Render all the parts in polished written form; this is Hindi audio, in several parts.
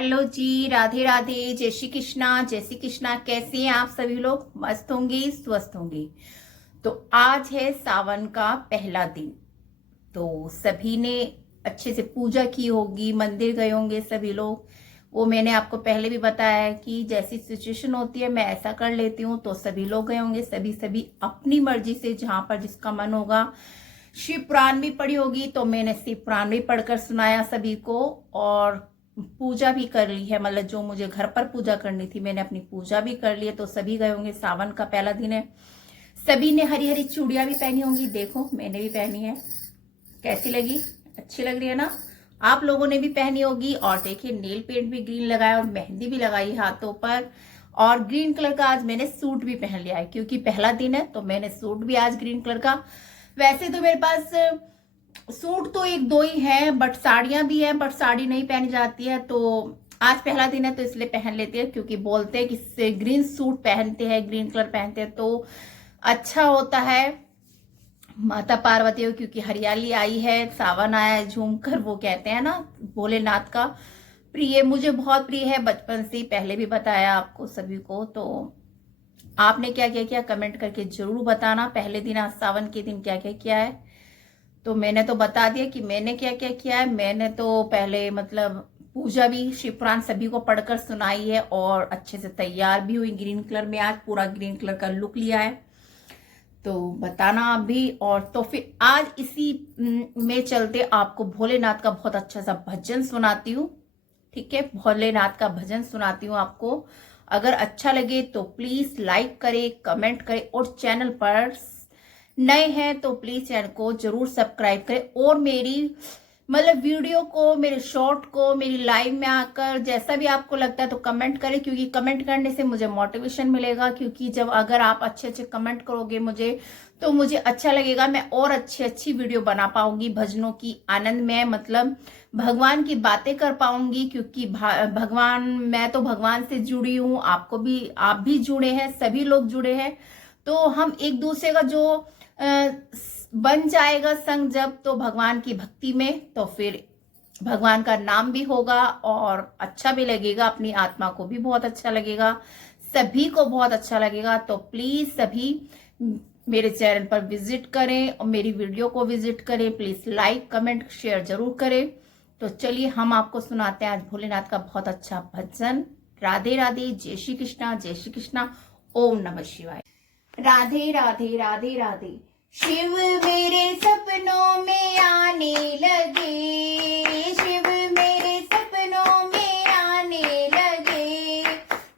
हेलो जी, राधे राधे, जय श्री कृष्णा, जय श्री कृष्णा। कैसे हैं आप सभी लोग? मस्त होंगे, स्वस्थ होंगे। तो आज है सावन का पहला दिन। तो सभी ने अच्छे से पूजा की होगी, मंदिर गए होंगे सभी लोग। वो मैंने आपको पहले भी बताया है कि जैसी सिचुएशन होती है मैं ऐसा कर लेती हूँ। तो सभी लोग गए होंगे, सभी अपनी मर्जी से जहां पर जिसका मन होगा। शिव पुराण भी पढ़ी होगी, तो मैंने शिव पुराण भी पढ़कर सुनाया सभी को। और पूजा भी कर ली है, मतलब जो मुझे घर पर पूजा करनी थी मैंने अपनी पूजा भी कर ली है। तो सभी गए होंगे, सावन का पहला दिन है। सभी ने हरी हरी चूड़ियां भी पहनी होंगी, देखो मैंने भी पहनी है। कैसी लगी? अच्छी लग रही है ना? आप लोगों ने भी पहनी होगी। और देखिए, नेल पेंट भी ग्रीन लगाया और मेहंदी भी लगाई हाथों पर। और ग्रीन कलर का आज मैंने सूट भी पहन लिया है, क्योंकि पहला दिन है तो मैंने सूट भी आज ग्रीन कलर का। वैसे तो मेरे पास सूट तो एक दो ही है, बट साड़ियां भी है, बट साड़ी नहीं पहनी जाती है। तो आज पहला दिन है तो इसलिए पहन लेते हैं, क्योंकि बोलते हैं कि ग्रीन सूट पहनते हैं, ग्रीन कलर पहनते हैं तो अच्छा होता है। माता पार्वती हो, क्योंकि हरियाली आई है, सावन आया है, झूमकर वो कहते हैं ना, भोलेनाथ का प्रिय, मुझे बहुत प्रिय है बचपन से, पहले भी बताया आपको सभी को। तो आपने क्या क्या किया कमेंट करके जरूर बताना। पहले दिन आज सावन के दिन क्या क्या किया है। तो मैंने तो बता दिया कि मैंने क्या क्या किया है। मैंने तो पहले मतलब पूजा भी शिव पुराण सभी को पढ़कर सुनाई है, और अच्छे से तैयार भी हुई ग्रीन कलर में। आज पूरा ग्रीन कलर का लुक लिया है, तो बताना आप भी। और तो फिर आज इसी में चलते आपको भोलेनाथ का बहुत अच्छा सा भजन सुनाती हूँ। ठीक है, भोलेनाथ का भजन सुनाती हूँ आपको। अगर अच्छा लगे तो प्लीज लाइक करें, कमेंट करें, और चैनल पर नए हैं तो प्लीज चैनल को जरूर सब्सक्राइब करें। और मेरी मतलब वीडियो को, मेरे शॉर्ट को, मेरी लाइव में आकर जैसा भी आपको लगता है तो कमेंट करें, क्योंकि कमेंट करने से मुझे मोटिवेशन मिलेगा। क्योंकि जब अगर आप अच्छे अच्छे कमेंट करोगे मुझे, तो मुझे अच्छा लगेगा, मैं और अच्छी अच्छी वीडियो बना पाऊंगी भजनों की, आनंद में, मतलब भगवान की बातें कर पाऊंगी। क्योंकि भगवान, मैं तो भगवान से जुड़ी हूँ, आपको भी, आप भी जुड़े हैं, सभी लोग जुड़े हैं। तो हम एक दूसरे का जो बन जाएगा संग जब, तो भगवान की भक्ति में, तो फिर भगवान का नाम भी होगा और अच्छा भी लगेगा, अपनी आत्मा को भी बहुत अच्छा लगेगा, सभी को बहुत अच्छा लगेगा। तो प्लीज सभी मेरे चैनल पर विजिट करें और मेरी वीडियो को विजिट करें। प्लीज लाइक कमेंट शेयर जरूर करें। तो चलिए हम आपको सुनाते हैं आज भोलेनाथ का बहुत अच्छा भजन। राधे राधे, जय श्री कृष्णा, जय श्री कृष्णा, ओम नमः शिवाय। राधे राधे, राधे राधे। शिव मेरे सपनों में आने लगे, शिव मेरे सपनों में आने लगे,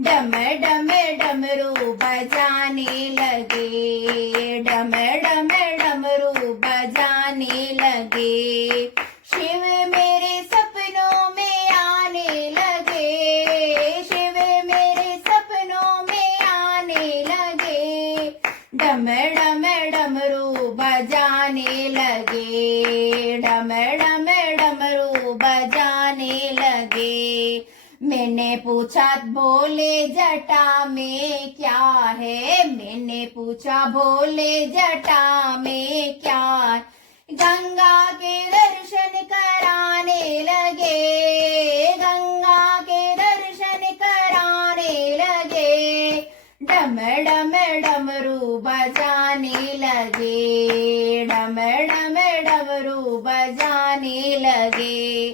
डम डम डमरू बजाने लगे, डम डम डमरू बजाने लगे। शिव मेरे सपनों में आने लगे, शिव मेरे सपनों में आने लगे, डम डम डमरू बजाने लगे, डम डम डमरू बजाने लगे। मैंने पूछा भोले जटा में क्या है, मैंने पूछा भोले जटा में क्या है, गंगा के दर्शन कराने लगे, गंगा के दर्शन कराने लगे, डम डम डमरू बजाने लगे, डम डम डमरू बजाने लगे।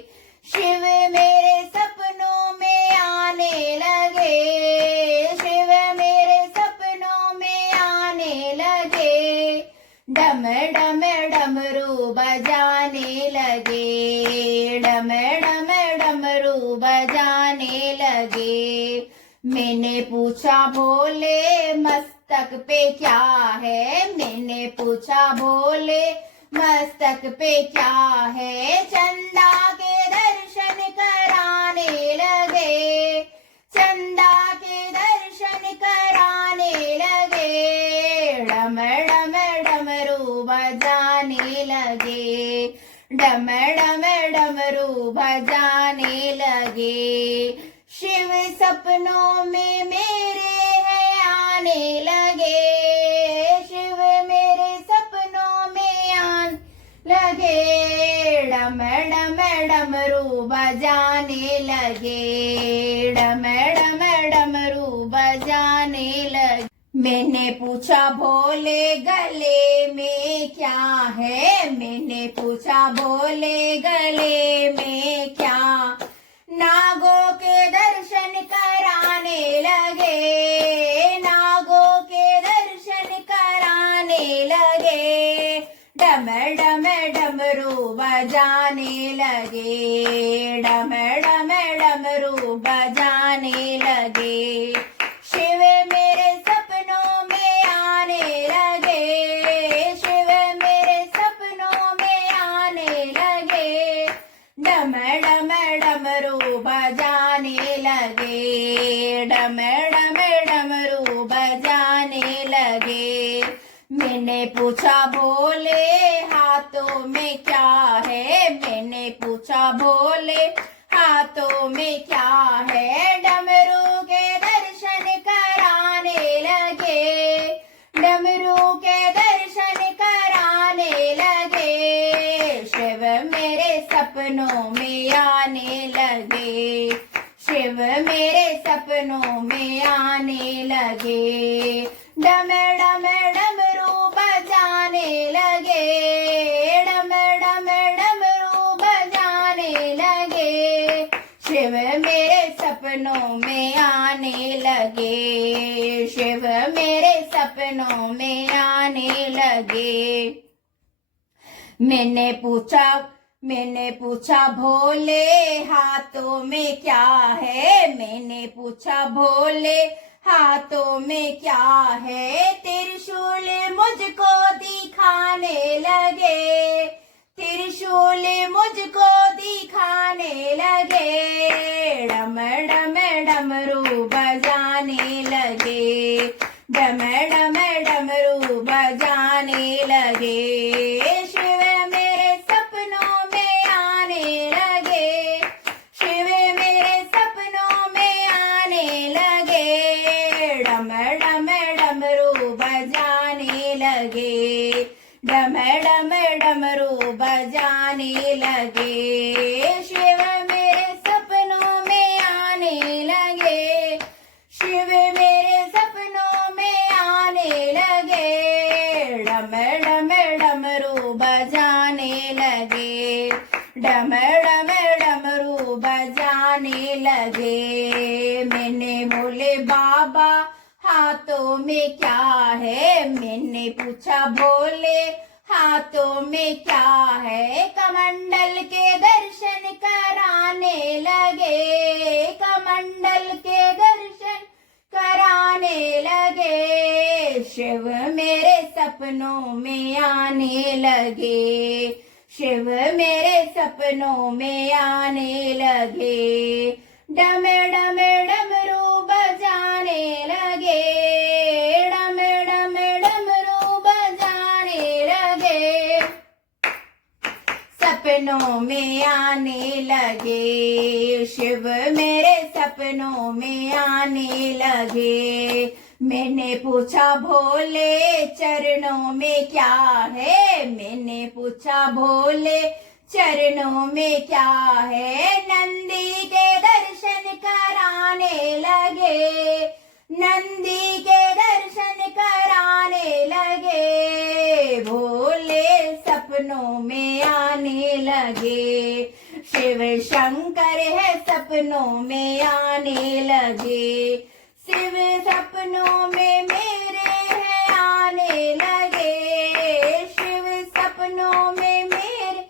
शिव मेरे सपनों में आने लगे, शिव मेरे सपनों में आने लगे, डम डम डमरू बजाने लगे, डम डम डमरू बजाने लगे। मैंने पूछा भोले मस्तक पे क्या है, मैंने पूछा भोले मस्तक पे क्या है, चंदा के दर्शन कराने लगे, चंदा के दर्शन कराने लगे, डम डम डमरू बजाने लगे, डम डम डमरू बजाने लगे। शिव सपनों में मेरे है आने लगे, शिव मेरे सपनों में आने लगे, डम डम डमरू बजाने लगे, डम डम डमरू बजाने लगे। मैंने पूछा भोले गले में क्या है, मैंने पूछा भोले गले में क्या, नागों के दर्शन कराने लगे, नागों के दर्शन कराने लगे, डम डम डमरू बजाने लगे, डम डम डमरू बजाने लगे। शिव मेरे सपनों में आने लगे, शिव मेरे सपनों में आने लगे, डम डम डमरू बजाने लगे, डम डम डमरू बजाने लगे। मैंने पूछा भोले हाथों में क्या है, मैंने पूछा भोले हाथों में क्या है, डमरू के दर्शन कराने लगे, डमरू के दर्शन कराने लगे। शिव मेरे सपनों में आने लगे, शिव मेरे सपनों में आने लगे, डम डम डमरू बजाने लगे, डम डम डमरू बजाने लगे। शिव मेरे सपनों में आने लगे, शिव मेरे सपनों में आने लगे। मैंने पूछा भोले हाथों में क्या है, मैंने पूछा भोले हाथों में क्या है, त्रिशूल मुझको दिखाने लगे, त्रिशूल मुझको दिखाने लगे, डम डम डमरू बजाने लगे, डम डम डमरू बजाने लगे। शिव मेरे सपनों में आने लगे, शिव मेरे सपनों में आने लगे, डम डम डमरू बजाने लगे, डम डम डमरू बजाने लगे। शिव मेरे सपनों में आने लगे, शिव मेरे सपनों में आने लगे, डम डम डमरू बजाने लगे, डम डम डमरू बजाने लगे। मैंने बोले बाबा हाथों में क्या है, मैंने पूछा भोले हाथों में क्या है, कमंडल के दर्शन कराने लगे, कमंडल के दर्शन कराने लगे। शिव मेरे सपनों में आने लगे, शिव मेरे सपनों में आने लगे, डम डम डमरू बजाने लगे, डम डम डमरू बजाने लगे। सपनों में आने लगे, शिव मेरे सपनों में आने लगे। मैंने पूछा भोले चरणों में क्या है, मैंने पूछा भोले चरणों में क्या है, नंदी के दर्शन कराने लगे, नंदी के दर्शन कराने लगे। भोले सपनों में आने लगे, शिव शंकर है सपनों में आने लगे, शिव सपनों में मेरे है आने लगे, शिव सपनों में मेरे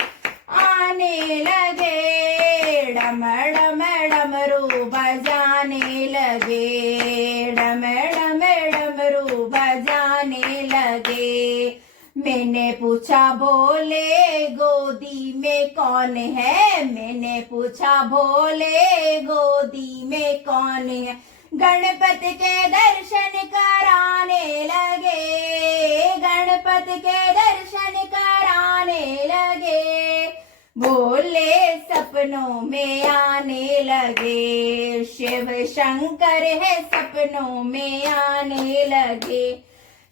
आने लगे, डम डम डमरू बजाने लगे, डम डम डमरू बजाने लगे। मैंने पूछा भोले गोदी में कौन है, मैंने पूछा भोले गोदी में कौन है, गणपति के दर्शन कराने लगे, गणपति के दर्शन कराने लगे। भोले सपनों में आने लगे, शिव शंकर है सपनों में आने लगे,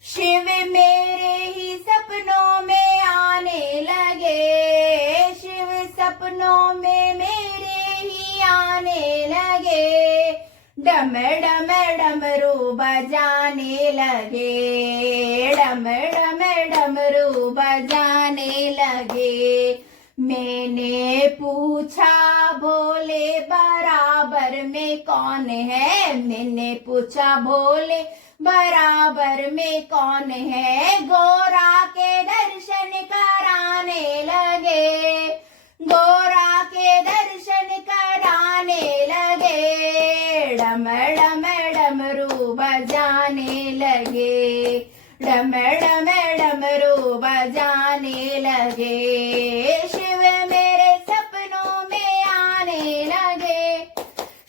शिव मेरे ही सपनों में आने लगे, शिव सपनों में मेरे ही आने लगे, डम डम डमरू बजाने लगे, डम डम डमरू बजाने लगे। मैंने पूछा भोले बराबर में कौन है, मैंने पूछा भोले बराबर में कौन है, गोरा के दर्शन कराने लगे, गोरा के दर्शन कराने लगे, डम डम डमरू बजाने लगे, डम डम डमरू बजाने लगे। शिव मेरे सपनों में आने लगे,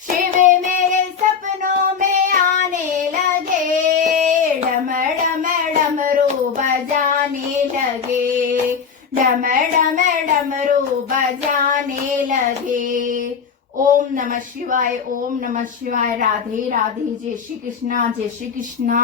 शिव मेरे सपनों में आने लगे, डम डम डमरू बजाने लगे, डम डम डमरू बजाने लगे। ओम नमः शिवाय, ओम नमः शिवाय। राधे राधे। जय श्री कृष्णा, जय श्री कृष्णा।